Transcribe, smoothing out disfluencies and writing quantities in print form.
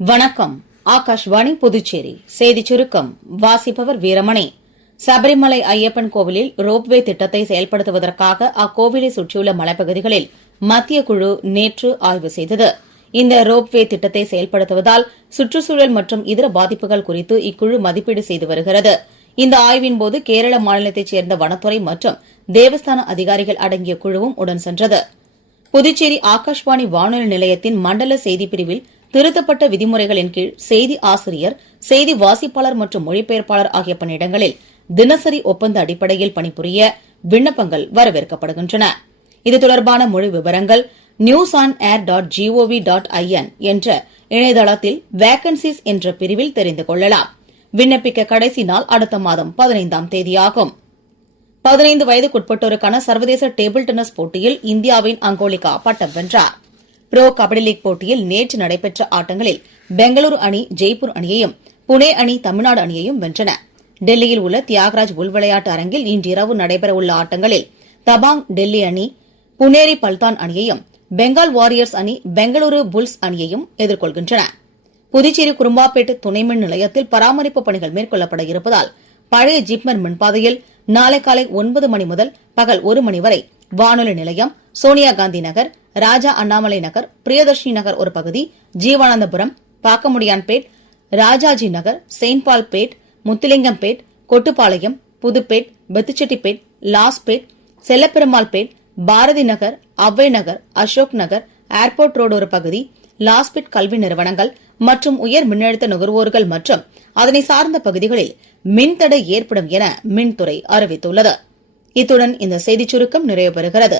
வணக்கம். ஆகாஷ்வாணி புதுச்சேரி செய்திச் சுருக்கம் வாசிப்பவர் வீரமணி. சபரிமலை ஐயப்பன் கோவிலில் ரோப்வே திட்டத்தை செயல்படுத்துவதற்காக அக்கோவிலை சுற்றியுள்ள மலைப்பகுதிகளில் மத்திய குழு நேற்று ஆய்வு செய்தது. இந்த ரோப்வே திட்டத்தை செயல்படுத்துவதால் சுற்றுச்சூழல் மற்றும் இதர பாதிப்புகள் குறித்து இக்குழு மதிப்பீடு செய்து வருகிறது. இந்த ஆய்வின்போது கேரள மாநிலத்தைச் சேர்ந்த வனத்துறை மற்றும் தேவஸ்தான அதிகாரிகள் அடங்கிய குழுவும் உடன் சென்றது. புதுச்சேரி ஆகாஷ்வாணி வானொலி நிலையத்தின் மண்டல செய்திப் பிரிவில் திருத்தப்பட்ட விதிமுறைகளின் கீழ் செய்தி ஆசிரியர், செய்தி வாசிப்பாளர் மற்றும் மொழிபெயர்ப்பாளர் ஆகிய பணியிடங்களில் தினசரி ஒப்பந்த அடிப்படையில் பணிபுரிய விண்ணப்பங்கள் வரவேற்கப்படுகின்றன. இது தொடர்பான முழு விவரங்கள் newsonair.gov.in என்ற இணையதளத்தில் வேகன்சிஸ் என்ற பிரிவில் தெரிந்து கொள்ளலாம். விண்ணப்பிக்க கடைசி நாள் அடுத்த மாதம் 15ஆம் தேதியாகும். 15 வயதுக்குட்பட்டோருக்கான சர்வதேச டேபிள் டென்னிஸ் போட்டியில் இந்தியாவின் அங்கோலிகா பட்டம் வென்றார். புரோ கபடி லீக் போட்டியில் நேற்று நடைபெற்ற ஆட்டங்களில் பெங்களூரு அணி ஜெய்ப்பூர் அணியையும், புனே அணி தமிழ்நாடு அணியையும் வென்றன. டெல்லியில் உள்ள தியாகராஜ் உள்விளையாட்டு அரங்கில் இன்றிரவு நடைபெறவுள்ள ஆட்டங்களில் தபாங் டெல்லி அணி புனேரி பல்தான் அணியையும், பெங்கால் வாரியர்ஸ் அணி பெங்களூரு புல்ஸ் அணியையும் எதிர்கொள்கின்றன. புதுச்சேரி குரும்பாப்பேட் துணைமின் நிலையத்தில் பராமரிப்பு பணிகள் மேற்கொள்ளப்பட இருப்பதால் பழைய ஜிப்மர் மின்பாதையில் நாளை காலை 9 மணி முதல் பகல் 1 மணி வரை வானொலி நிலையம், சோனியா காந்தி நகர், ராஜா அண்ணாமலை நகர், பிரியதர்ஷினி நகர் ஒரு பகுதி, ஜீவானந்தபுரம், பாக்கமுடியான்பேட், ராஜாஜி நகர், செயின்ட் பேட், முத்துலிங்கம்பேட், கொட்டுப்பாளையம், புதுப்பேட், பெத்துச்செட்டிப்பேட், லாஸ்பேட், செல்லப்பெருமாள்பேட், பாரதி நகர், அவ்வை நகர், அசோக் நகர், ஏர்போர்ட் ரோடு ஒரு பகுதி, லாஸ்பேட் கல்வி நிறுவனங்கள் மற்றும் உயர் மின்னழுத்த நுகர்வோர்கள் மற்றும் அதனை சார்ந்த பகுதிகளில் மின்தடை ஏற்படும் என மின்துறை அறிவித்துள்ளது. இத்துடன் இந்த செய்திச் சுருக்கம் நிறைவு பெறுகிறது.